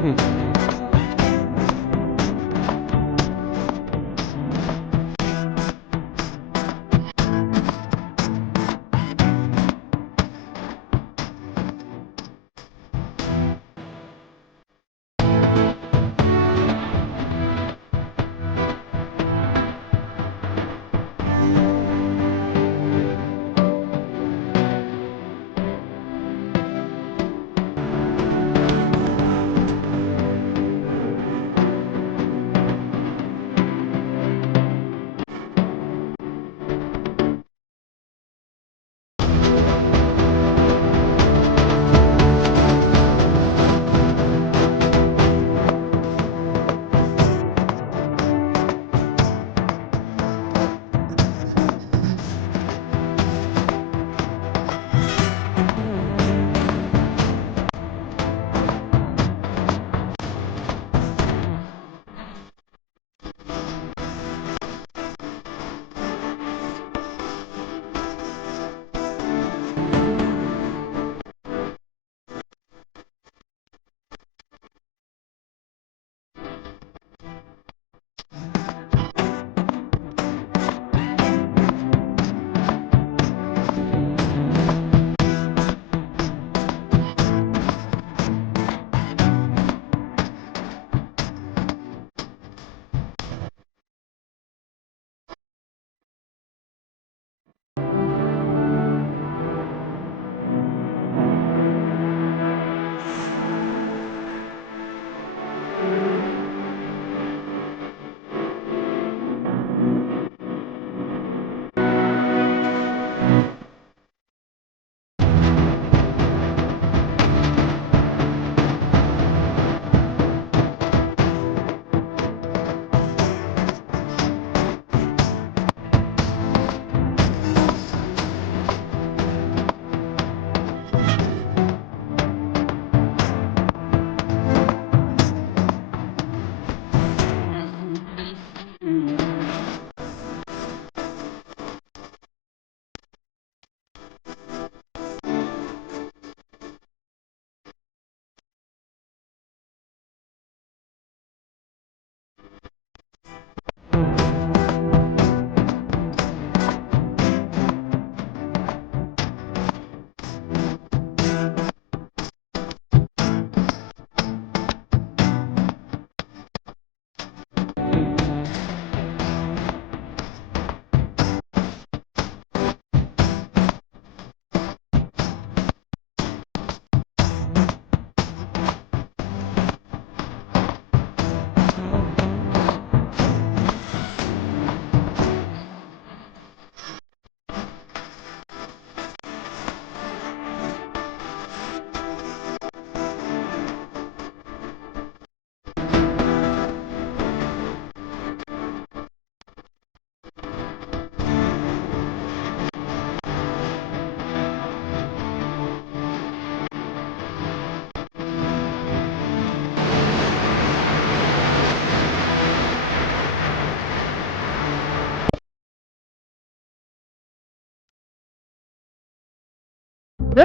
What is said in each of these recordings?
嗯。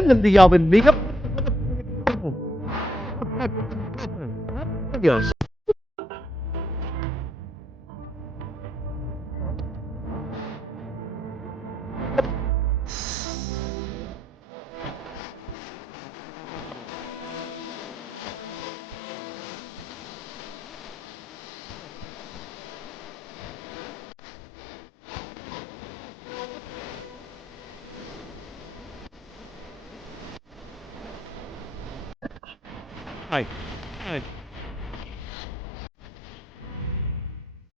Làm gì giờ mình đi Aye